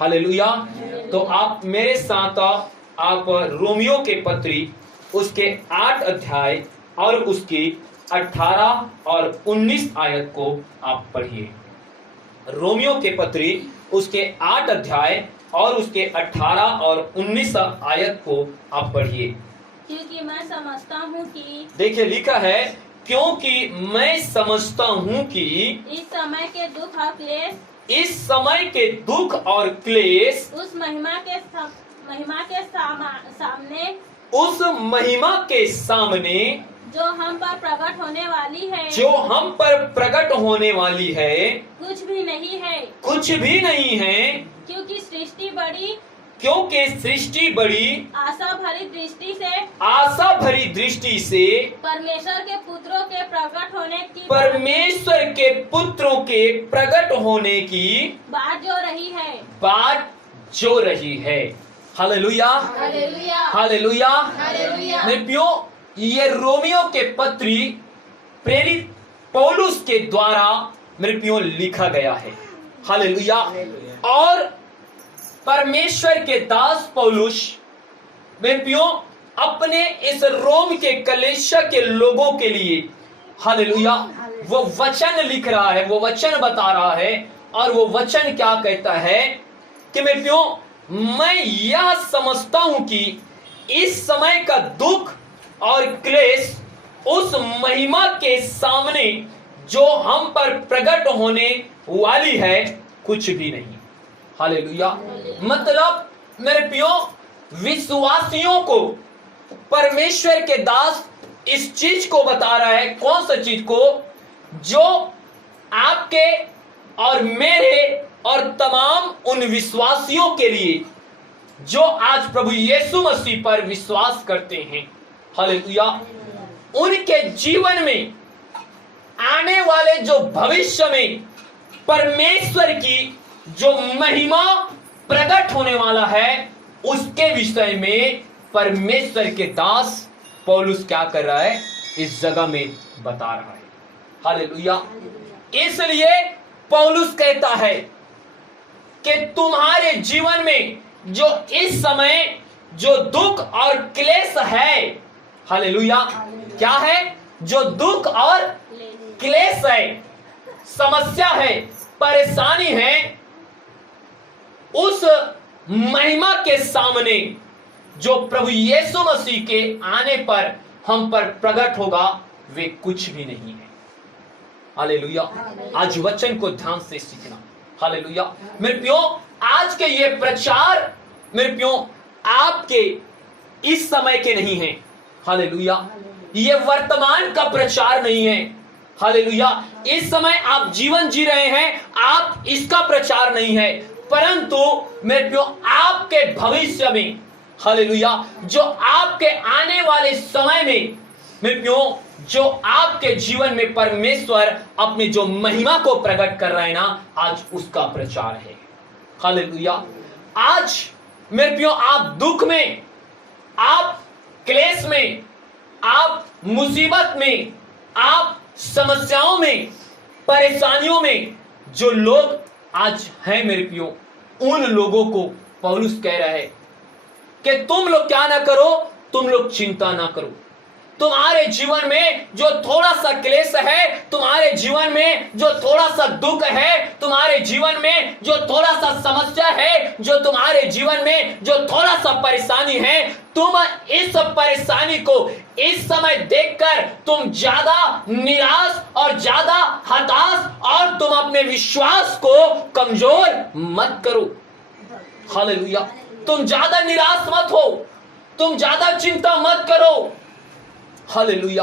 Hallelujah. तो आप मेरे साथ आप रोमियो के पत्री उसके 8 अध्याय और उसकी 18 और 19 आयत को आप पढ़िए। रोमियो के पत्री उसके 8 अध्याय और उसके 18 और 19 आयत को आप पढ़िए। क्योंकि मैं समझता हूँ कि देखिए लिखा है, क्योंकि मैं समझता हूँ कि इस समय के दुख और क्लेश इस समय के दुख और क्लेश उस महिमा के सामने उस महिमा के सामने जो हम पर प्रकट होने वाली है, जो हम पर प्रकट होने वाली है कुछ भी नहीं है। कुछ भी नहीं है। क्योंकि सृष्टि बड़ी आशा भरी दृष्टि से परमेश्वर के पुत्रों के प्रकट होने की बात जो रही है। Hallelujah hallelujah hallelujah. हालेलुया। मेरे प्रियो, ये रोमियो के पत्री प्रेरित पौलुस के द्वारा मेरे प्रियो लिखा गया है। हालेलुया। और परमेश्वर के दास पौलुस मेरे प्रियो अपने इस रोम के कलीसिया के लोगों के लिए, हालेलुया, वो वचन लिख रहा है, वो वचन बता रहा है। और वो वचन क्या कहता है कि मेरे प्रियो, मैं यह समझता हूं कि इस समय का दुख और क्लेश उस महिमा के सामने जो हम पर प्रकट होने वाली है कुछ भी नहीं। हालेलुया। मतलब मेरे प्रियो, विश्वासियों को परमेश्वर के दास इस चीज को बता रहा है। कौन सा चीज को? जो आपके और मेरे और तमाम उन विश्वासियों के लिए जो आज प्रभु यीशु मसीह पर विश्वास करते हैं। हालेलुया। उनके जीवन में आने वाले जो भविष्य में परमेश्वर की जो महिमा प्रकट होने वाला है उसके विषय में परमेश्वर के दास पौलुस क्या कर रहा है? इस जगह में बता रहा है। हालेलुया। इसलिए पौलुस कहता है कि तुम्हारे जीवन में जो इस समय जो दुख और क्लेश है, हालेलुया, क्या है? जो दुख और क्लेश है, समस्या है, परेशानी है, उस महिमा के सामने जो प्रभु यीशु मसीह के आने पर हम पर प्रकट होगा वे कुछ भी नहीं है। हालेलुया। आज वचन को ध्यान से सीखना। हालेलुया। मेरे प्रियो, आज के ये प्रचार मेरे प्रियो आपके इस समय के नहीं है। हालेलुया। ये वर्तमान का प्रचार नहीं है। हालेलुया। इस समय आप जीवन जी रहे हैं, आप इसका प्रचार नहीं है, परंतु मेरे प्रियो आपके भविष्य में, हालेलुया, जो आपके आने वाले समय में मेरे प्रियो जो आपके जीवन में परमेश्वर अपनी जो महिमा को प्रकट कर रहा है ना, आज उसका प्रचार है। हालेलुया। आज मेरे प्रियो आप दुख में, आप क्लेश में, आप मुसीबत में, आप समस्याओं में, परेशानियों में जो लोग आज हैं मेरे प्रियो, उन लोगों को पौलुस कह रहा है कि तुम लोग क्या ना करो, तुम लोग चिंता ना करो। तुम्हारे जीवन में जो थोड़ा सा क्लेश है, तुम्हारे जीवन में जो थोड़ा सा दुख है, तुम्हारे जीवन में जो थोड़ा सा समस्या है, जो तुम्हारे जीवन में जो थोड़ा सा परेशानी है, तुम इस परेशानी को इस समय देखकर तुम ज्यादा निराश और ज्यादा हताश और तुम अपने विश्वास को कमजोर मत करो। हालेलुया। तुम ज्यादा निराश मत हो, तुम ज्यादा चिंता मत करो। हालेलुया।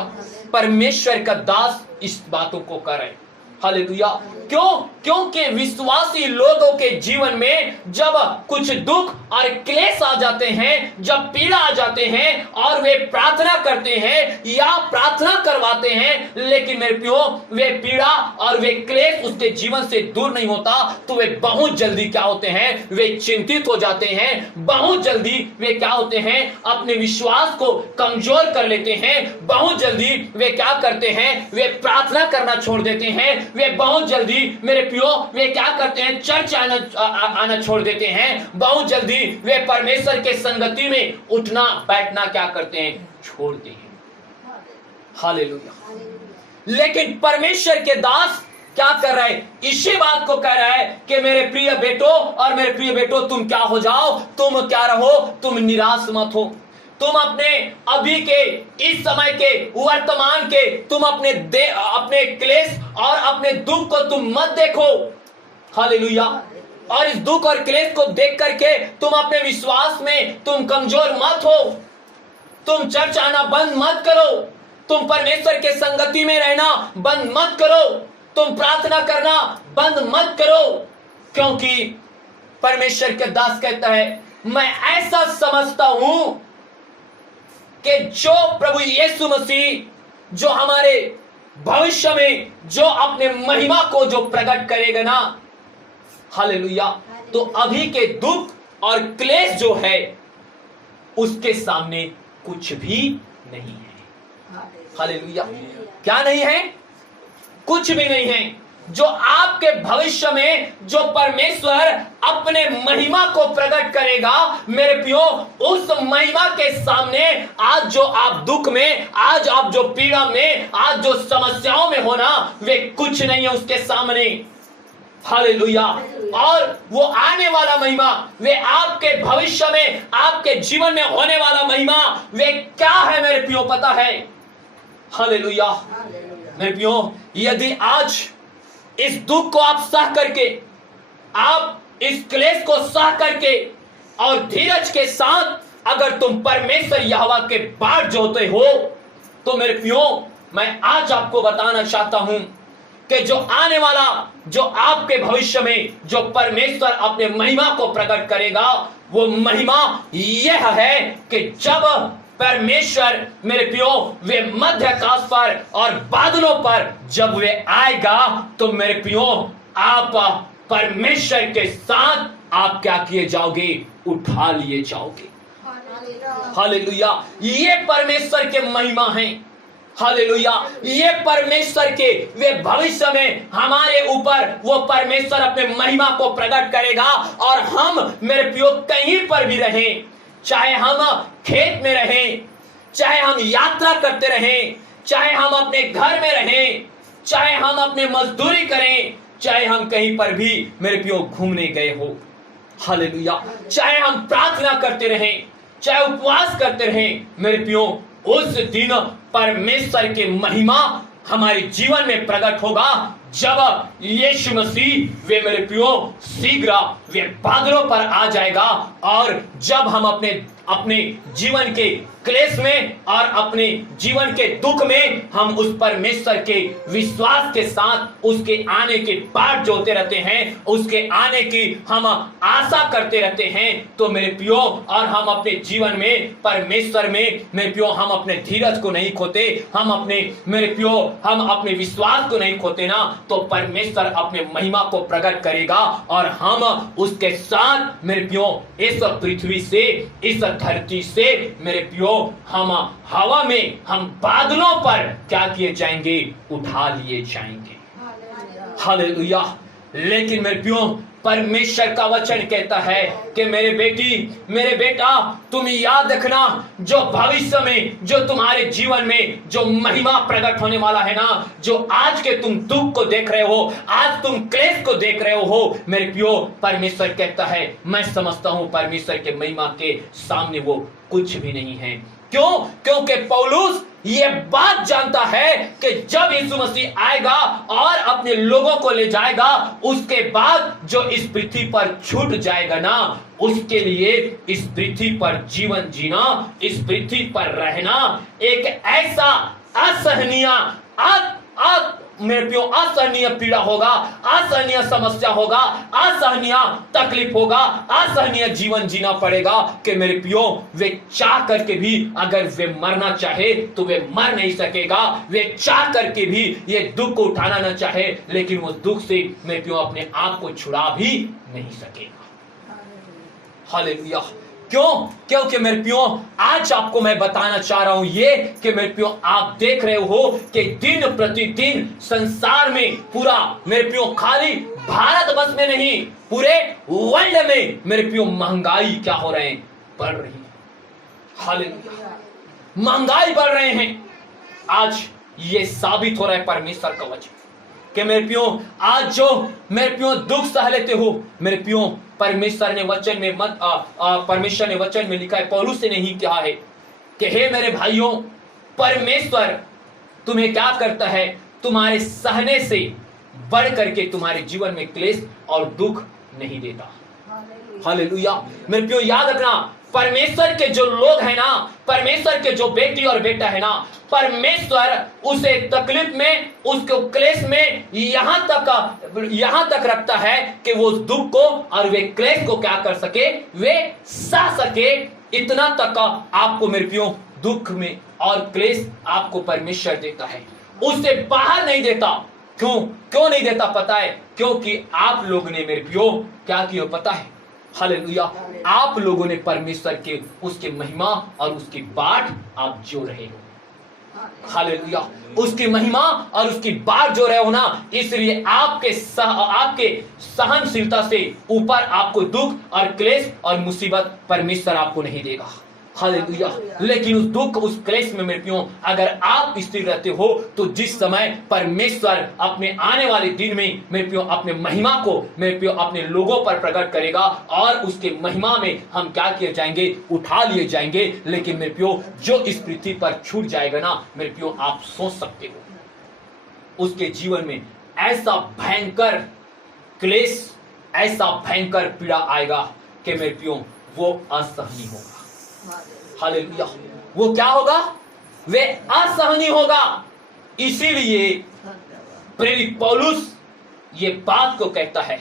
परमेश्वर का दास इस बातों को करे। हालेलुया। क्यों? क्योंकि विश्वासी लोगों के जीवन में जब कुछ दुख और क्लेश आ जाते हैं, जब पीड़ा आ जाते हैं और वे प्रार्थना करते हैं या प्रार्थना करवाते हैं, लेकिन मेरे प्रियो वे पीड़ा और वे क्लेश उसके जीवन से दूर नहीं होता, तो वे बहुत जल्दी क्या होते हैं? वे चिंतित हो जाते हैं। बहुत जल्दी वे क्या होते हैं? अपने विश्वास को कमजोर कर लेते हैं। बहुत जल्दी वे क्या करते हैं? वे प्रार्थना करना छोड़ देते हैं। वे बहुत जल्दी मेरे प्रियो वे क्या करते हैं, चर्च आना छोड़ देते हैं। बहुत जल्दी वे परमेश्वर के संगति में उठना बैठना क्या करते हैं, छोड़ते हैं। हालेलुया। लेकिन परमेश्वर के दास क्या कर रहा है, इसी बात को कह रहा है कि मेरे प्रिय बेटो और मेरे प्रिय बेटो तुम क्या हो जाओ, तुम क्या रहो, तुम निराश मत हो। तुम अपने अभी के इस समय के वर्तमान के तुम अपने क्लेश और अपने दुख को तुम मत देखो। हालेलुया। और इस दुख और क्लेश को देख करके तुम अपने विश्वास में तुम कमजोर मत हो। तुम चर्च आना बंद मत करो। तुम परमेश्वर के संगति में रहना बंद मत करो। तुम प्रार्थना करना बंद मत करो, क्योंकि परमेश्वर के दास कहता है मैं ऐसा समझता हूं कि जो प्रभु यीशु मसीह जो हमारे भविष्य में जो अपने महिमा को जो प्रकट करेगा ना, हालेलुया, तो अभी के दुख और क्लेश जो है उसके सामने कुछ भी नहीं है। हालेलुया। क्या नहीं है, कुछ भी नहीं है। जो आपके भविष्य में जो परमेश्वर अपने महिमा को प्रकट करेगा मेरे प्रियो, उस महिमा के सामने आज जो आप दुख में, आज आप जो पीड़ा में, आज जो समस्याओं में होना, वे कुछ नहीं है उसके सामने। हालेलुया। और वो आने वाला महिमा, वे आपके भविष्य में आपके जीवन में होने वाला महिमा, वे क्या है मेरे प्रियो पता है। हालेलुया। मेरे प्रियो, यदि आज इस दुख को आप सह करके, आप इस क्लेश को सह करके और धीरज के साथ अगर तुम परमेश्वर यहोवा के बाट जोते हो, तो मेरे प्रियो मैं आज आपको बताना चाहता हूं कि जो आने वाला, जो आपके भविष्य में जो परमेश्वर अपने महिमा को प्रकट करेगा, वो महिमा यह है कि जब परमेश्वर मेरे प्रियो वे मध्य आकाश पर और बादलों पर जब वे आएगा, तो मेरे प्रियो आप परमेश्वर के साथ आप क्या किए जाओगे, उठा लिए जाओगे। हालेलुया। ये परमेश्वर के महिमा है। हालेलुया। ये परमेश्वर के वे भविष्य में हमारे ऊपर वो परमेश्वर अपने महिमा को प्रकट करेगा। और हम मेरे प्रियो कहीं पर भी रहें, चाहे हम खेत में रहें, चाहे हम यात्रा करते रहें, चाहे हम अपने घर में रहें, चाहे हम अपने मजदूरी करें, चाहे हम कहीं पर भी मेरे प्रियो घूमने गए हो, हालेलुया, चाहे हम प्रार्थना करते रहें, चाहे उपवास करते रहें, मेरे प्रियो उस दिन परमेश्वर के महिमा हमारे जीवन में प्रकट होगा, जब यीशु मसीह वे मेरे प्रियो शीघ्र वे बादलों पर आ जाएगा। और जब हम अपने जीवन के क्लेश में और अपने जीवन के दुख में हम उस परमेश्वर के विश्वास के साथ उसके आने की बाट जोते रहते हैं, उसके आने की हम आशा करते रहते हैं, तो मेरे प्रियो और हम अपने जीवन में परमेश्वर में मेरे प्रियो हम अपने धीरज को नहीं खोते, हम अपने मेरे प्रियो हम अपने विश्वास को नहीं खोते ना, तो परमेश्वर अपने महिमा को प्रकट करेगा और हम उसके साथ मेरे प्रियो इस पृथ्वी से, इस धरती से मेरे प्रियो हम हवा में, हम बादलों पर क्या किए जाएंगे, उठा लिए जाएंगे। हालेलुया। लेकिन मेरे प्रियो परमेश्वर का वचन कहता है कि मेरे बेटी, मेरे बेटा, तुम याद रखना जो भविष्य में जो तुम्हारे जीवन में जो महिमा प्रकट होने वाला है ना, जो आज के तुम दुख को देख रहे हो, आज तुम क्लेश को देख रहे हो, मेरे प्रियो परमेश्वर कहता है मैं समझता हूं परमेश्वर के महिमा के सामने वो कुछ भी नहीं है। क्यों? क्योंकि पौलुस ये बात जानता है कि जब यीशु मसीह आएगा और अपने लोगों को ले जाएगा, उसके बाद जो इस पृथ्वी पर छूट जाएगा ना, उसके लिए इस पृथ्वी पर जीवन जीना, इस पृथ्वी पर रहना एक ऐसा असहनीय मेरे प्रियो असहनीय पीड़ा होगा, असहनीय समस्या होगा, असहनीय तकलीफ होगा, असहनीय जीवन जीना पड़ेगा कि मेरे प्रियो वे चाह करके भी अगर वे मरना चाहे तो वे मर नहीं सकेगा। वे चाह करके भी ये दुख को उठाना ना चाहे, लेकिन वो दुख से मेरे प्रियो अपने आप को छुड़ा भी नहीं सकेगा। हालेलुया। क्यों? क्योंकि मेरे प्रियो आज आपको मैं बताना चाह रहा हूं ये कि मेरे प्रियो आप देख रहे हो कि दिन प्रतिदिन संसार में पूरा मेरे प्रियो खाली भारत बस में नहीं पूरे वर्ल्ड में मेरे प्रियो महंगाई क्या हो रहे हैं? बढ़ रही है। हालेलुया, महंगाई बढ़ रहे हैं। आज ये साबित हो रहा है परमेश्वर का वचन कि मेरे प्रियो आज जो मेरे प्रियो दुख सह लेते हो मेरे प्रियो परमेश्वर ने वचन में परमेश्वर ने वचन में लिखा है, पौलुस ने नहीं कहा है कि हे मेरे भाइयों परमेश्वर तुम्हें क्या करता है? तुम्हारे सहने से बढ़ करके तुम्हारे जीवन में क्लेश और दुख नहीं देता। हालेलुया। मेरे प्रियो याद रखना, परमेश्वर के जो लोग हैं ना, परमेश्वर के जो बेटी और बेटा है ना, परमेश्वर उसे तकलीफ में उसको क्लेश में यहां तक रखता है कि वो उस दुख को और वे क्लेश को क्या कर सके? वे सह सके। इतना तक आपको मेरे प्रियो दुख में और क्लेश आपको परमेश्वर देता है, उससे बाहर नहीं देता। क्यों नहीं देता पता है? क्योंकि आप लोगों ने मेरे प्रियो क्या किया पता है? हालेलुया, आप लोगों ने परमेश्वर के उसके महिमा और उसकी बाट आप जो रहे हो। हालेलुया, उसकी महिमा और उसकी बाट जो रहे हो ना, इसलिए आपके सहनशीलता से ऊपर आपको दुख और क्लेश और मुसीबत परमेश्वर आपको नहीं देगा। हालेलुया। लेकिन उस दुख उस क्लेश में मेरे प्रियो अगर आप स्थिर रहते हो तो जिस समय परमेश्वर अपने आने वाले दिन में मेरे प्रियो अपने महिमा को मेरे प्रियो अपने लोगों पर प्रकट करेगा और उसके महिमा में हम क्या किए जाएंगे? उठा लिए जाएंगे। लेकिन मेरे प्रियो जो इस पृथ्वी पर छूट जाएगा ना मेरे प्रियो आप सोच सकते हो उसके जीवन में ऐसा भयंकर क्लेश ऐसा भयंकर पीड़ा आएगा कि मेरे प्रियो वो असहनीय होगा। हालेलुया, वो क्या होगा? वे असहनीय होगा। इसीलिए प्रेरित पौलुस ये बात को कहता है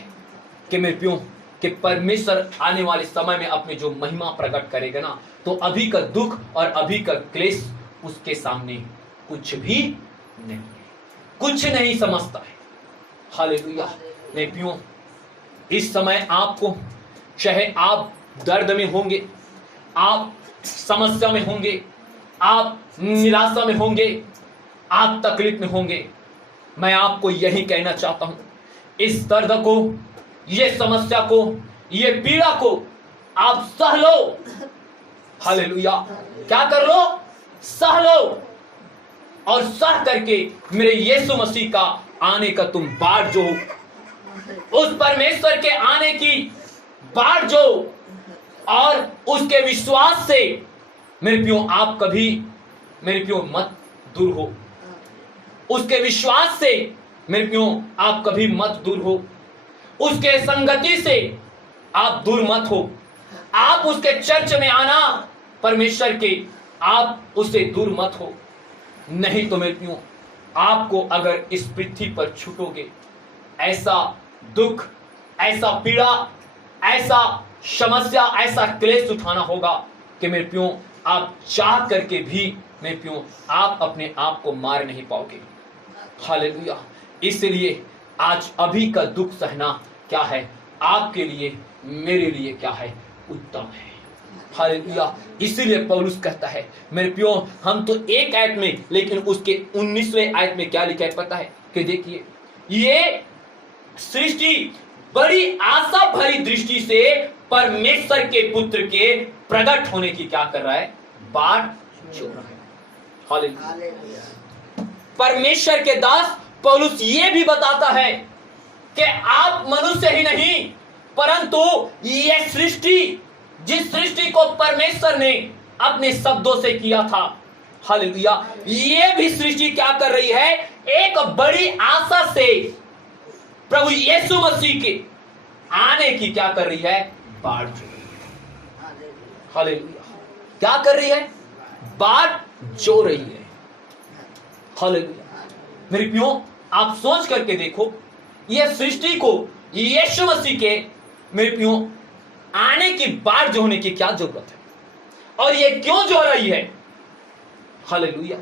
कि मेरे प्रियो कि परमेश्वर आने वाले समय में अपने जो महिमा प्रकट करेगा ना तो अभी का दुख और अभी का क्लेश उसके सामने कुछ भी नहीं है, कुछ नहीं समझता है। हालेलुया। मेरे प्रियो इस समय आपको चाहे आप दर्द में होंगे, आप समस्या में होंगे, आप निराशा में होंगे, आप तकलीफ में होंगे, मैं आपको यही कहना चाहता हूं इस दर्द को, ये समस्या को, ये पीड़ा को आप सह लो। हालेलुया, क्या कर लो? सह लो और सह करके मेरे यीशु मसीह का आने का तुम बाट जो उस परमेश्वर के आने की बाट जो और उसके विश्वास से मेरे प्रियो आप कभी मेरे प्रियो मत दूर हो। उसके विश्वास से मेरे प्रियो आप कभी मत दूर हो। उसके संगति से आप दूर मत हो। आप उसके चर्च में आना परमेश्वर के आप उससे दूर मत हो। नहीं तो मेरे प्रियो आपको अगर इस पृथ्वी पर छूटोगे ऐसा दुख, ऐसा पीड़ा, ऐसा समस्या, ऐसा क्लेश उठाना होगा कि मेरे प्रियो आप चाह करके भी मेरे प्रियो आप अपने आप को मार नहीं पाओगे। हालेलुया। इसलिए आज अभी का दुख सहना क्या है? आपके लिए मेरे लिए क्या है? उत्तम है। हालेलुया। इसीलिए पौलुस कहता है मेरे प्रियो हम तो एक आयत में, लेकिन उसके 19वें आयत में क्या लिखा है पता है? कि देखिए ये सृष्टि बड़ी आशा भरी दृष्टि से परमेश्वर के पुत्र के प्रकट होने की क्या कर रहा है? बाट जोड़ रहा है। हालेलुया। परमेश्वर के दास पौलुस ये भी बताता है कि आप मनुष्य ही नहीं परंतु ये सृष्टि, जिस सृष्टि को परमेश्वर ने अपने शब्दों से किया था, हालेलुया, ये भी सृष्टि क्या कर रही है? एक बड़ी आशा से प्रभु यीशु मसीह के आने की क्या कर रही है? बाट जो रही है। हालेलुया। क्या कर रही है? बाट जो रही है। हालेलुया। मेरे प्रियो आप सोच करके देखो ये सृष्टि को यीशु मसीह के मेरे प्रियो आने की बाट जो होने की क्या जरूरत है और ये क्यों जो रही है? हालेलुया।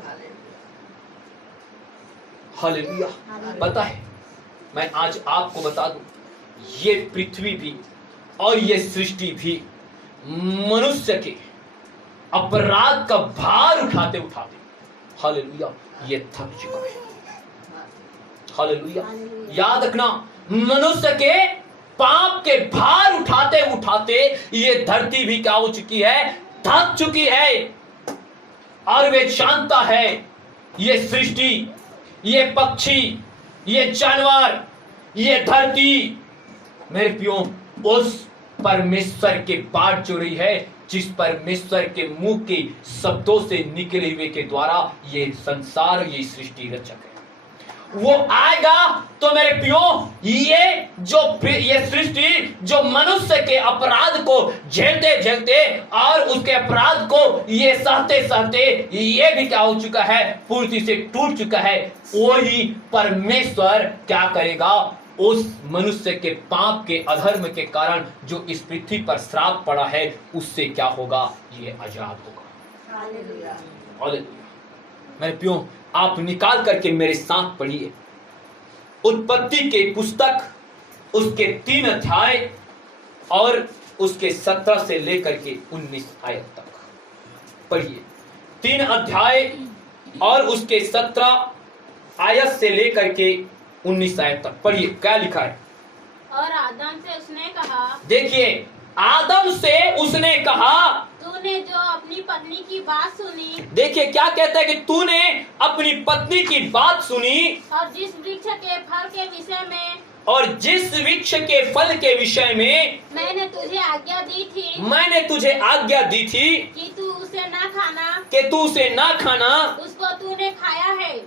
हालेलुया। पता है मैं आज आपको बता दूं ये पृथ्वी भी और ये सृष्टि भी मनुष्य के अपराध का भार उठाते उठाते हालेलुया ये थक चुका है। हालेलुया, याद रखना, मनुष्य के पाप के भार उठाते उठाते ये धरती भी क्या हो चुकी है, थक चुकी है। और वे जानता है ये सृष्टि, ये पक्षी, ये जानवर, ये धरती मेरे प्रियो उस परमेश्वर के बाट जो रही है, जिस परमेश्वर के मुंह के शब्दों से निकले हुए के द्वारा ये संसार, ये सृष्टि रचक है। वो आएगा तो मेरे प्रियो ये सृष्टि जो मनुष्य के अपराध को झेलते झेलते और उसके अपराध को ये सहते सहते ये भी क्या हो चुका है, पूर्ति से टूट चुका है। वही परमेश्वर क्या करेगा, उस मनुष्य के पाप के अधर्म के कारण जो इस पृथ्वी पर श्राप पड़ा है उससे क्या होगा, ये आजाद होगा। हालेलुया। मेरे प्रियो आप निकाल करके मेरे साथ पढ़िए उत्पत्ति के पुस्तक उसके 3 अध्याय और उसके 17 से लेकर के 19 आयत तक पढ़िए। 3 अध्याय और उसके 17 आयत से लेकर के 19 आयत तक पढ़िए, क्या लिखा है। और आदम से उसने कहा, देखिए आदम से उसने कहा, तूने जो अपनी पत्नी की बात सुनी, देखिए क्या कहता है कि तूने अपनी पत्नी की बात सुनी और जिस वृक्ष के फल के विषय में, और जिस वृक्ष के फल के विषय में मैंने तुझे आज्ञा दी थी कि तू उसे ना खाना, उसको तूने खाया है,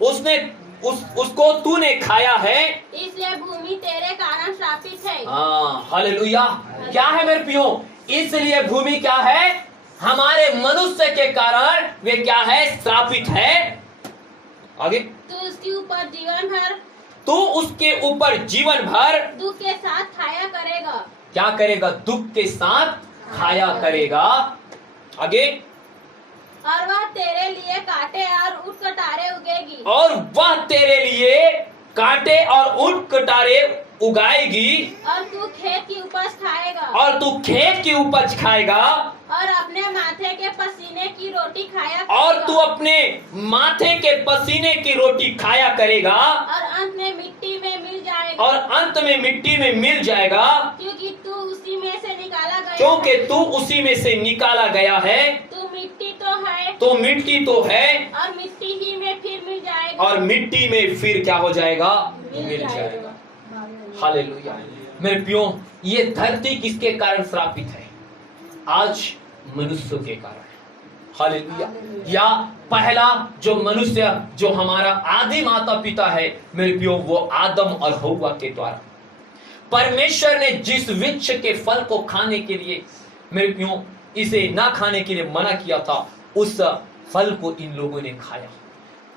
उसको तूने खाया है, इसलिए भूमि तेरे कारण श्रापित है। हाँ हालेलुया। क्या है मेरे प्रियो, इसलिए भूमि क्या है, हमारे मनुष्य के कारण वे क्या है, श्रापित है। आगे, तू उसके ऊपर जीवन भर दुख के साथ खाया करेगा। क्या करेगा, दुख के साथ खाया करेगा। आगे, और वह तेरे लिए कांटे और ऊँट कटारे उगेगी, और वह तेरे लिए कांटे और ऊँट कटारे उगाएगी, और तू खेत की उपज खाएगा, और अपने माथे के पसीने की रोटी खाया करेगा, और तू अपने माथे के पसीने की रोटी खाया करेगा, और अंत में मिट्टी में मिल जाएगा, क्योंकि तू उसी में से निकाला गया है, तू मिट्टी तो है, और मिट्टी ही में फिर मिल जाएगा, और मिट्टी में फिर क्या हो जाएगा, मिल जाएगा। हालेलुया। मेरे प्रियो ये धरती किसके कारण श्रापित है, आज मनुष्य के कारण। हालेलुया। या पहला जो मनुष्य जो हमारा आदि माता पिता है मेरे प्रियो, वो आदम और हव्वा के द्वारा परमेश्वर ने जिस वृक्ष के फल को खाने के लिए मेरे प्रियो इसे ना खाने के लिए मना किया था, उस फल को इन लोगों ने खाया।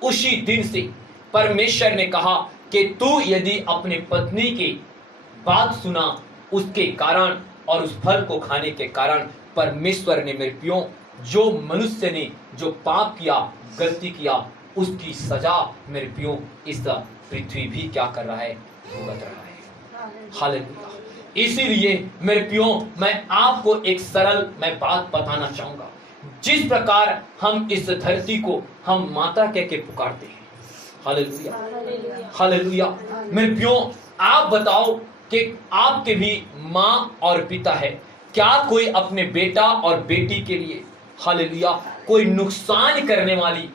उसी दिन से परमेश्वर ने कहा कि तू यदि अपने पत्नी की बात सुना उसके कारण और उस फल को खाने के कारण परमेश्वर ने मेरे प्रियो जो मनुष्य ने जो पाप किया, गलती किया, उसकी सजा मेरे प्रियो इस पृथ्वी भी क्या कर रहा है, भुगत रहा है। हालेलुया। इसीलिए मेरे प्रियो मैं आपको एक सरल मैं बात बताना चाहूंगा। जिस प्रकार हम इस धरती को हम माता कह के पुकारते हैं, हालेलुया हालेलुया। मेरे प्रियो आप बताओ कि आपके भी माँ और पिता है, क्या कोई अपने बेटा और बेटी के लिए हालेलुया कोई नुकसान करने वाली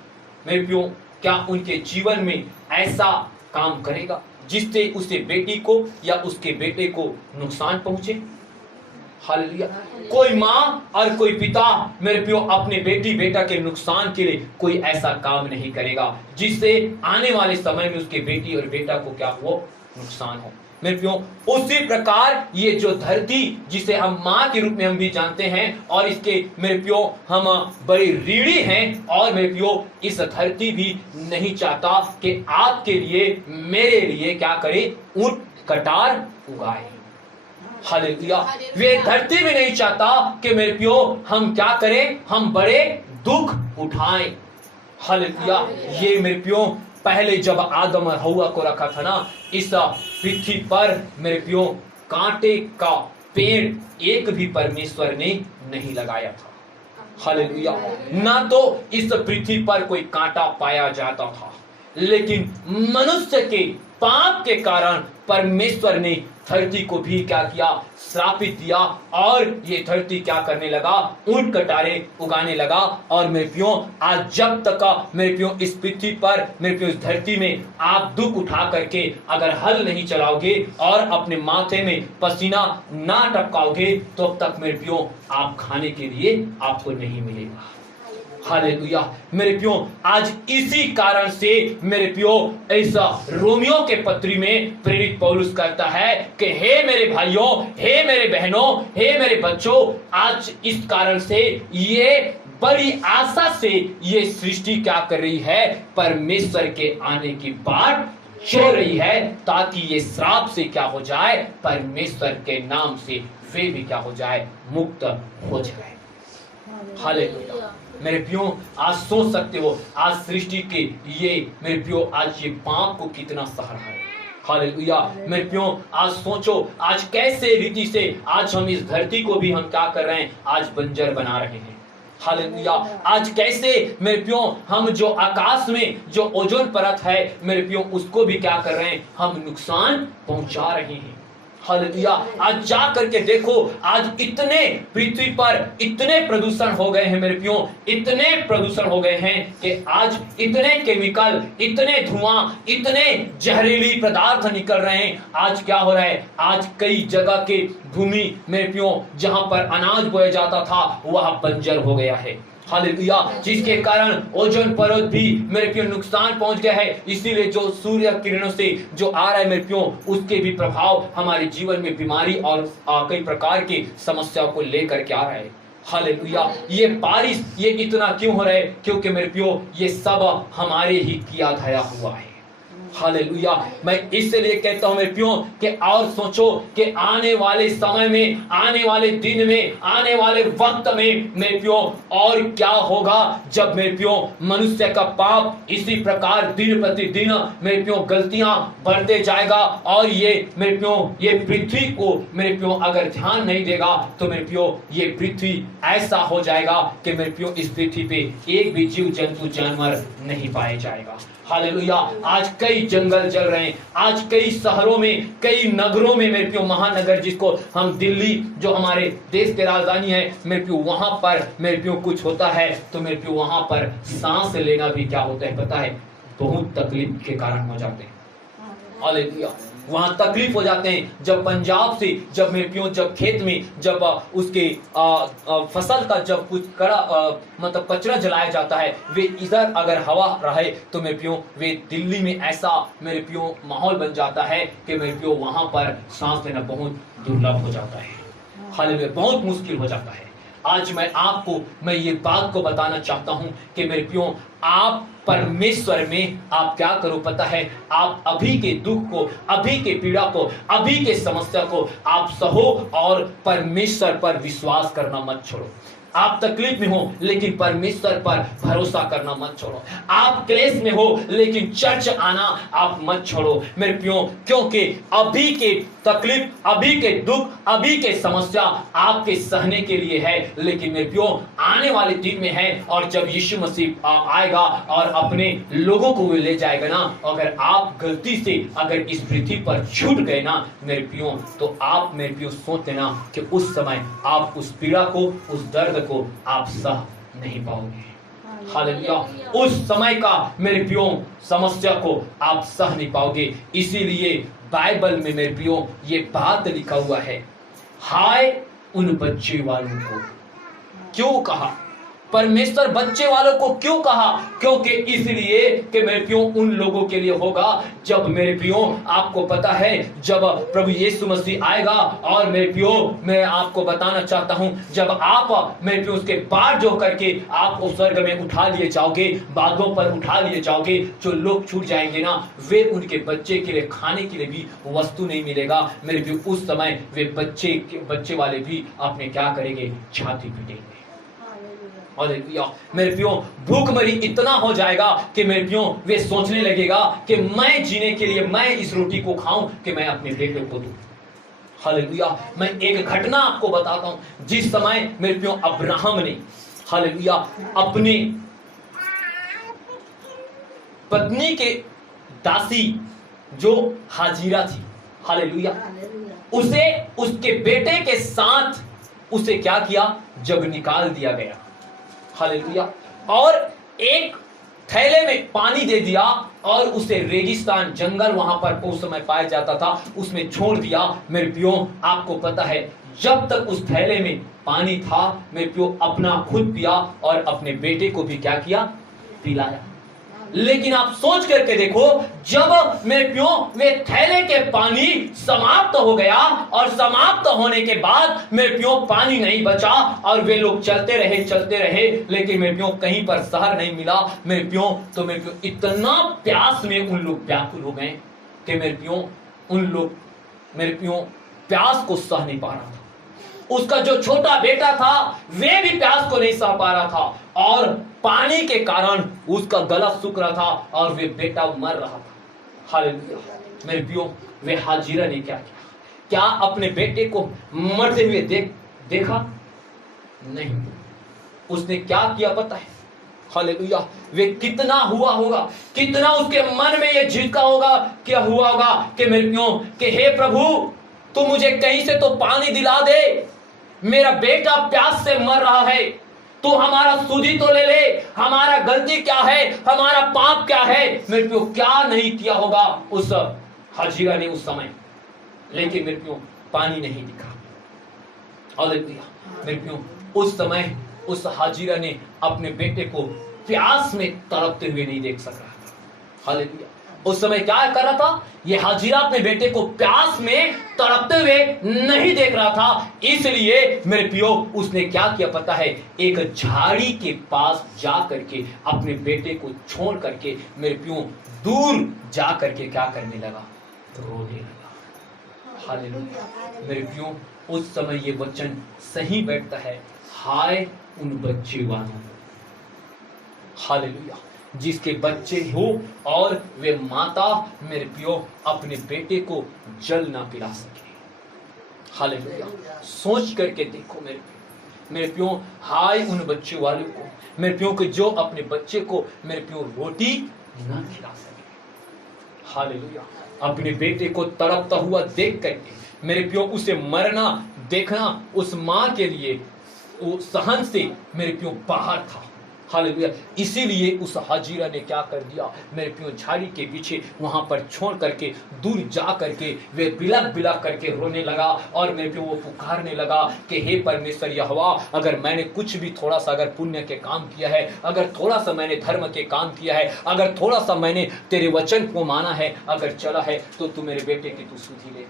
मेरे प्रियो क्या उनके जीवन में ऐसा काम करेगा जिससे उसे बेटी को या उसके बेटे को नुकसान पहुंचे? हालेलुया। कोई माँ और कोई पिता मेरे प्रियो अपने बेटी बेटा के नुकसान के लिए कोई ऐसा काम नहीं करेगा जिससे आने वाले समय में उसके बेटी और बेटा को क्या हो, नुकसान हो। मेरे प्रियो उसी प्रकार ये जो धरती जिसे हम माँ के रूप में हम भी जानते हैं और इसके मेरे प्रियो हम बड़े ऋणी हैं, और मेरे प्रियो इस धरती भी नहीं चाहता कि आपके लिए मेरे लिए क्या करे, ऊंट कटार उगाए। हालेलुया। वे धरती भी नहीं चाहता कि मेरे प्रियो हम क्या करें, हम बड़े दुख उठाएं। हालेलुया। ये मेरे प्रियो पहले जब आदम और हव्वा को रखा था ना इस पृथ्वी पर मेरे प्रियो कांटे का पेड़ एक भी परमेश्वर ने नहीं लगाया था। हालेलुया। ना तो इस पृथ्वी पर कोई कांटा पाया जाता था, लेकिन मनुष्य के पाप के कारण परमेश्वर ने धरती को भी क्या किया, श्रापित दिया, और ये धरती क्या करने लगा, ऊंट कटारे उगाने लगा। और मेरे प्रियो, आज जब तक मेरे प्रियो इस पृथ्वी पर, मेरे प्रियो इस धरती में आप दुख उठा करके अगर हल नहीं चलाओगे और अपने माथे में पसीना ना टपकाओगे, तो अब तक मेरे प्रियो आप खाने के लिए आपको नहीं मिलेगा। हालेलुया। मेरे प्रियो, आज इसी कारण से मेरे प्रियो ऐसा रोमियो के पत्री में प्रेरित पौलुस कहता है कि हे मेरे भाइयों, हे मेरे बहनों, हे मेरे बच्चों, आज इस कारण से ये बड़ी आशा से ये सृष्टि क्या कर रही है, परमेश्वर के आने की बाट छोड़ रही है, ताकि ये श्राप से क्या हो जाए, परमेश्वर के नाम से वे भी क्या हो जाए, मुक्त हो जाए। हालेलुया। मेरे प्रियो, आज सोच सकते हो आज सृष्टि के ये मेरे प्रियो आज ये पाप को कितना सह रहा है। हालेलुया। मेरे प्रियो, आज सोचो आज कैसे रीति से आज हम इस धरती को भी हम क्या कर रहे हैं, आज बंजर बना रहे हैं। हालेलुया। आज कैसे मेरे प्रियो हम जो आकाश में जो ओजोन परत है मेरे प्रियो, उसको भी क्या कर रहे हैं, हम नुकसान पहुंचा रहे हैं। हालेलुया। आज जा करके देखो, आज इतने पृथ्वी पर इतने प्रदूषण हो गए हैं मेरे प्रियो, इतने प्रदूषण हो गए हैं कि आज इतने केमिकल, इतने धुआं, इतने जहरीली पदार्थ निकल रहे हैं। आज क्या हो रहा है, आज कई जगह के भूमि मेरे प्रियो जहां पर अनाज बोया जाता था वह बंजर हो गया है। हालेलुया। जिसके कारण ओजोन परत भी मेरे प्रियो नुकसान पहुंच गया है। इसीलिए जो सूर्य किरणों से जो आ रहा है मेरे प्रियो, उसके भी प्रभाव हमारे जीवन में बीमारी और कई प्रकार की समस्याओं को लेकर के आ रहा है। हालेलुया। ये बारिश ये इतना क्यों हो रहा है, क्योंकि मेरे प्रियो ये सब हमारे ही किया धया हुआ है। हालेलुया। मैं इसलिए कहता हूं मेरे प्रियो कि और सोचो कि आने वाले समय में, आने वाले दिन में, आने वाले वक्त में मेरे प्रियो और क्या होगा, जब मेरे प्रियो मनुष्य का पाप इसी प्रकार दिन प्रतिदिन मेरे प्रियो गलतियां बढ़ते जाएगा, और ये मेरे प्रियो ये पृथ्वी को मेरे प्रियो अगर ध्यान नहीं देगा तो मेरे प्रियो ये पृथ्वी ऐसा हो जाएगा कि मेरे प्रियो इस पृथ्वी पे एक भी जीव जंतु जानवर नहीं पाया जाएगा। हालेलुया। आज कई जंगल जल रहे हैं, आज कई शहरों में, कई नगरों में मेरे प्रियो, महानगर जिसको हम दिल्ली जो हमारे देश की राजधानी है मेरे प्रियो, वहां पर मेरे प्रियो कुछ होता है तो मेरे प्रियो वहां पर सांस लेना भी क्या होता है पता है, बहुत तकलीफ के कारण हो जाते हैं। हालेलुया। वहां तकलीफ हो जाते हैं जब पंजाब से जब मेरे प्रियो जब खेत में जब उसके फसल का जब कुछ कड़ा मतलब कचरा जलाया जाता है, वे इधर अगर हवा रहे तो मेरे प्रियो वे दिल्ली में ऐसा मेरे प्रियो माहौल बन जाता है कि मेरे प्रियो वहां पर सांस लेना बहुत दुर्लभ हो जाता है। हालेलुया। बहुत मुश्किल हो जाता है। आज मैं ये बात को बताना चाहता हूं कि मेरे प्रियो आप परमेश्वर में आप क्या करो पता है, आप अभी के दुख को, अभी के पीड़ा को, अभी के समस्या को आप सहो और परमेश्वर पर विश्वास करना मत छोड़ो। आप तकलीफ में हो लेकिन परमेश्वर पर भरोसा करना मत छोड़ो। आप क्लेश में हो लेकिन चर्च आना आप मत छोड़ो मेरे प्रियो, क्योंकि अभी के तकलीफ, अभी के दुख, अभी के समस्या आपके सहने के लिए है, लेकिन मेरे प्रियो आने वाले दिन में है। और जब यीशु मसीह आएगा और अपने लोगों को ले जाएगा ना, अगर आप गलती से अगर इस पृथ्वी पर छूट गए ना मेरे प्रियो, तो आप मेरे प्रियो सोचते ना कि उस समय आप उस पीड़ा को, उस दर्द को आप सह नहीं पाओगे। हालेलुया। उस समय का मेरे प्रियो समस्या को आप सह नहीं पाओगे। इसीलिए बाइबल में मेरे प्रियो ये बात लिखा हुआ है, हाय उन बच्चे वालों को। क्यों कहा परमेश्वर बच्चे वालों को, क्यों कहा? क्योंकि इसलिए कि मेरे प्रियो उन लोगों के लिए होगा जब मेरे प्रियो आपको पता है जब प्रभु यीशु मसीह आएगा। और मेरे प्रियो मैं आपको बताना चाहता हूं, जब आप मेरे प्रियो उसके पार जो करके आप उस स्वर्ग में उठा लिए जाओगे, बादलों पर उठा लिए जाओगे, जो लोग छूट जाएंगे ना वे उनके बच्चे के लिए खाने के लिए भी वस्तु नहीं मिलेगा मेरे प्रियो। उस समय वे बच्चे वाले भी अपने क्या करेंगे, छाती पीटेंगे। हालेलुया। मेरे प्रियो भूखमरी इतना हो जाएगा कि मेरे प्रियो वे सोचने लगेगा कि मैं जीने के लिए मैं इस रोटी को खाऊं कि मैं अपने बेटे को दूं। हालेलुया। मैं एक घटना आपको बताता हूं, जिस समय मेरे प्रियो अब्राहम ने हालेलुया अपने पत्नी के दासी जो हाजिरा थी, हालेलुया, उसे उसके बेटे के साथ उसे क्या किया, जब निकाल दिया गया, हालेलुया, और एक थैले में पानी दे दिया और उसे रेगिस्तान जंगल वहां पर उस समय पाया जाता था, उसमें छोड़ दिया। मेरे प्रियो आपको पता है, जब तक उस थैले में पानी था, मेरे प्रियो अपना खुद पिया और अपने बेटे को भी क्या किया, पिलाया। लेकिन आप सोच करके देखो, जब मेरे प्रियो वे थैले के पानी समाप्त हो गया और समाप्त होने के बाद मेरे प्रियो पानी नहीं बचा और वे लोग चलते रहे, लेकिन मेरे प्रियो कहीं पर शहर नहीं मिला मेरे प्रियो। तो मेरे प्रियो इतना प्यास में उन लोग व्याकुल हो गए कि मेरे प्रियो उन लोग मेरे प्रियो प्यास को सह नहीं पा रहा था। उसका जो छोटा बेटा था वे भी प्यास को नहीं सह पा रहा था और पानी के कारण उसका गला सूख रहा था और वे बेटा मर रहा था। हालेलुया। मेरे प्रियो वे हाजिरा ने क्या किया, क्या अपने बेटे को मरते हुए देखा? नहीं। उसने क्या किया पता है? हालेलुया। वे कितना हुआ होगा, कितना उसके मन में ये झिझका होगा, क्या हुआ होगा कि मेरे प्रियो कि हे प्रभु तू मुझे कहीं से तो पानी दिला दे, मेरा बेटा प्यास से मर रहा है, तू हमारा सुधि तो ले ले, हमारा गलती क्या है, हमारा पाप क्या है। मेरे प्रियो क्या नहीं किया होगा उस हाजिरा ने उस समय, लेकिन मेरे प्रियो पानी नहीं दिखा। हालेलुया। मेरे प्रियो उस समय उस हाजिरा ने अपने बेटे को प्यास में तड़पते हुए नहीं देख सका। हालेलुया। उस समय क्या कर रहा था, ये हाजिरा अपने बेटे को प्यास में तड़पते हुए नहीं देख रहा था, इसलिए मेरे प्रियो उसने क्या किया पता है, एक झाड़ी के पास जा करके अपने बेटे को छोड़ करके मेरे प्रियो दूर जा करके क्या करने लगा, रोने लगा। हालेलुया। मेरे प्रियो उस समय ये वचन सही बैठता है, हाय उन बच्चे वालों, हालेलुया, जिसके बच्चे हो और वे माता मेरे प्रियो अपने बेटे को जल ना पिला सके। हालेलुया। सोच करके देखो मेरे प्रियो, हाय उन बच्चे वालों को मेरे प्रियो के जो अपने बच्चे को मेरे प्रियो रोटी ना खिला सके। हालेलुया। अपने बेटे को तड़पता हुआ देख करके मेरे प्रियो उसे मरना देखना उस मां के लिए वो सहन से मेरे प्रियो बाहर था। हालेलुया। इसीलिए उस हाजिरा ने क्या कर दिया, मेरे प्रियो झाड़ी के पीछे वहां पर छोड़ करके दूर जा करके वे बिलक करके रोने लगा और मेरे प्रियो वो पुकारने लगा कि हे परमेश्वर यहोवा, अगर मैंने कुछ भी थोड़ा सा अगर पुण्य के काम किया है, अगर थोड़ा सा मैंने धर्म के काम किया है, अगर थोड़ा सा मैंने तेरे वचन को माना है, अगर चला है, तो तू मेरे बेटे की तू सुधि ले।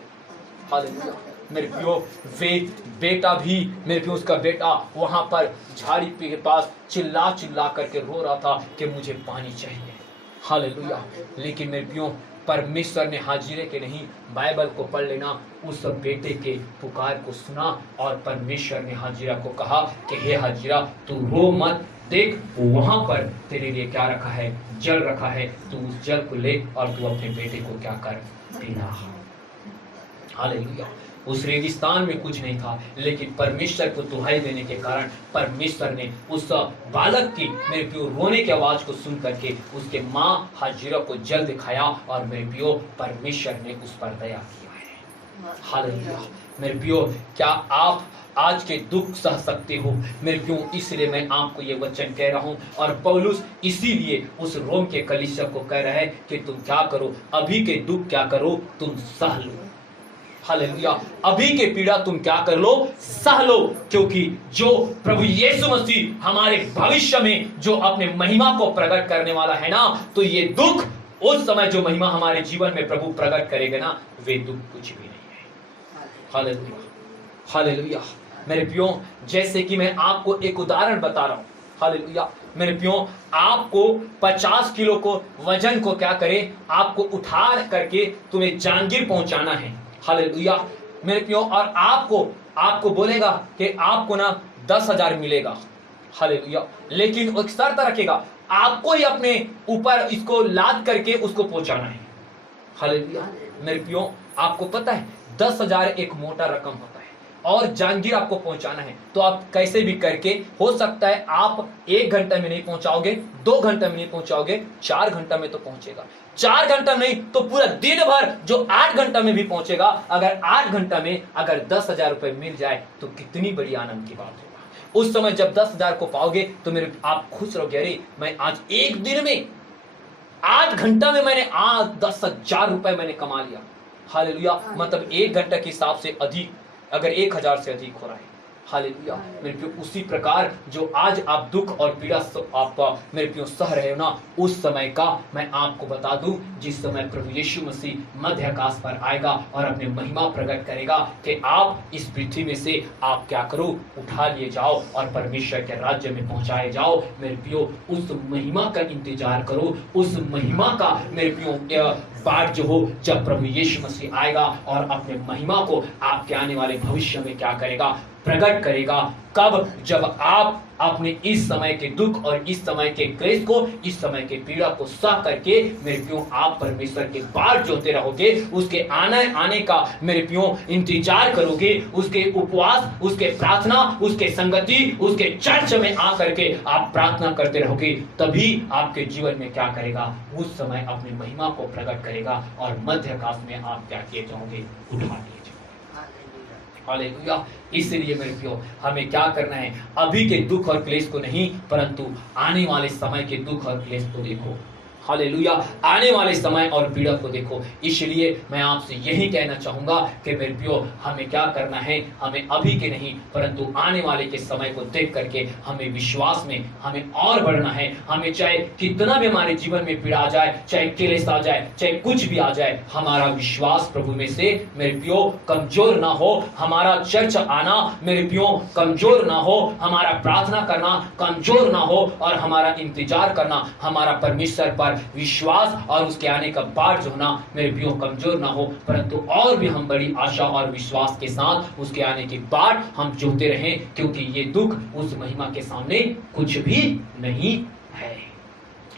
हालेलुया। मेरे प्रियो वे बेटा भी मेरे प्रियो उसका बेटा वहां पर झाड़ी के पास चिल्ला करके रो रहा था कि मुझे पानी चाहिए। हालेलुया। लेकिन मेरे प्रियो परमेश्वर ने हाजिरे के नहीं, बाइबल को पढ़ लेना, उस बेटे के पुकार को सुना और परमेश्वर ने हाजिरा को कहा कि हे हाजिरा तू रो मत, देख वहां पर तेरे लिए क्या रखा है, जल रखा है, तू उस जल को ले और तू अपने बेटे को क्या कर, पीना। हालेलुया। उस रेगिस्तान में कुछ नहीं था, लेकिन परमेश्वर को दुहाई देने के कारण परमेश्वर ने उस बालक की मेरे प्रियो रोने की आवाज को सुन करके उसके माँ हाजिरा को जल दिखाया और मेरे प्रियो परमेश्वर ने उस पर दया किया है। हालेलुया। मेरे प्रियो क्या आप आज के दुख सह सकते हो? मेरे प्रियो इसलिए मैं आपको ये वचन कह रहा हूँ और पौलुस इसीलिए उस रोम के कलीसिया को कह रहा है कि तुम क्या करो, अभी के दुख क्या करो, तुम सह लो। हालेलुया। अभी के पीड़ा तुम क्या कर लो, सह लो, क्योंकि जो प्रभु यीशु मसीह हमारे भविष्य में जो अपने महिमा को प्रकट करने वाला है ना, तो ये दुख उस समय जो महिमा हमारे जीवन में प्रभु प्रकट करेगा ना, वे दुख कुछ भी नहीं है। हालेलुया। हालेलुया। मेरे प्रियो जैसे कि मैं आपको एक उदाहरण बता रहा हूं, हालेलुया। मेरे प्रियो आपको 50 किलो को वजन को क्या करे, आपको उठा करके तुम्हें जांगीर पहुंचाना है। हालेलुया। मेरे प्रियो और आपको बोलेगा कि आपको ना 10,000 मिलेगा। हालेलुया। लेकिन एक शर्त रखेगा, आपको ही अपने ऊपर इसको लाद करके उसको पहुंचाना है। हालेलुया। मेरे प्रियो आपको पता है 10,000 एक मोटा रकम होता है और जहांगीर आपको पहुंचाना है तो आप कैसे भी करके, हो सकता है आप 1 घंटे में नहीं पहुंचाओगे, 2 घंटे में नहीं पहुंचाओगे, 4 घंटा में तो पहुंचेगा। 4 घंटा नहीं तो पूरा दिन भर जो 8 घंटा में भी पहुंचेगा। अगर 8 घंटा में अगर 10,000 रुपए मिल जाए तो कितनी बड़ी आनंद की बात होगा। उस समय जब 10,000 को पाओगे तो मेरे आप खुश रहोगे, अरे मैं आज एक दिन में 8 घंटा में मैंने आज 10,000 रुपए मैंने कमा लिया। हालेलुया। मतलब 1 घंटा के हिसाब से अधिक, अगर 1,000 से अधिक हो रहा है। हालेलुया। मेरे प्रियो, उसी प्रकार जो आज आप दुख और पीड़ा आप मेरे प्रियो सह रहे हो ना, उस समय का मैं आपको बता दूं, जिस समय प्रभु यीशु मसीह मध्य आकाश पर आएगा और अपने महिमा प्रकट करेगा कि आप इस पृथ्वी में से आप क्या करो, उठा लिए जाओ और परमेश्वर के राज्य में पहुंचाए जाओ। मेरे प्रियो, उस महिमा का इंतजार करो, उस महिमा का मेरे प्रियो बात जो हो, जब प्रभु यीशु मसीह आएगा और अपने महिमा को आपके आने वाले भविष्य में क्या करेगा, प्रकट करेगा। कब? जब आप अपने इस समय के दुख और इस समय के क्लेश को, इस समय के पीड़ा को सह करके मेरे प्रियो आप परमेश्वर के बाट जोते रहोगे, उसके आने का मेरे प्रियो इंतजार करोगे, उसके उपवास, उसके प्रार्थना, उसके संगति, उसके चर्च में आकर के आप प्रार्थना करते रहोगे, तभी आपके जीवन में क्या करेगा, उस समय अपनी महिमा को प्रकट करेगा और मध्य आकाश में आप क्या किए जाओगे, उठा लिए जाओगे। हालेलुया। इसलिए मेरे प्रियो, हमें क्या करना है, अभी के दुख और क्लेश को नहीं, परंतु आने वाले समय के दुख और क्लेश को देखो। हालेलुया। आने वाले समय और पीड़ा को देखो। इसलिए मैं आपसे यही कहना चाहूंगा कि मेरे प्रियो, हमें क्या करना है, हमें अभी के नहीं परंतु आने वाले के समय को देख करके हमें विश्वास में हमें और बढ़ना है। हमें चाहे कितना भी हमारे जीवन में पीड़ा आ जाए, चाहे क्लेश आ जाए, चाहे कुछ भी आ जाए, हमारा विश्वास प्रभु में से मेरे प्रियो कमजोर ना हो। हमारा चर्च आना मेरे प्रियो कमजोर ना हो, हमारा प्रार्थना करना कमजोर ना हो और हमारा इंतजार करना, हमारा परमेश्वर पर विश्वास और उसके आने का बाट जो ना मेरे प्रियो कमजोर ना हो, परंतु और भी हम बड़ी आशा और विश्वास के साथ उसके आने की बाट हम जोते रहें, क्योंकि ये दुख उस महिमा के सामने कुछ भी नहीं है।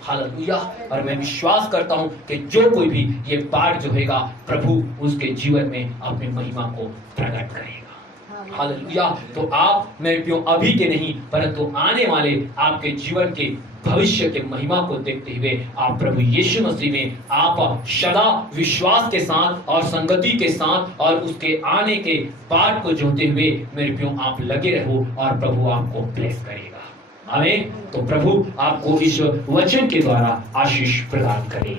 हालेलुया। और मैं विश्वास करता हूं कि जो कोई भी ये बाट जो होगा, प्रभु उसके जीवन में अपनी महिमा को प्रकट करेगा। हालेलुया। तो आप मेरे प्रियो अभी के नहीं परंतु आने वाले आपके जीवन के भविष्य के महिमा को देखते हुए आप प्रभु यीशु मसीह में आप सदा विश्वास के साथ और संगति के साथ और उसके आने के बाट को जोते हुए मेरे प्रियो आप लगे रहो और प्रभु आपको ब्लेस करेगा। आमीन। तो प्रभु आपको इस वचन के द्वारा आशीष प्रदान करे।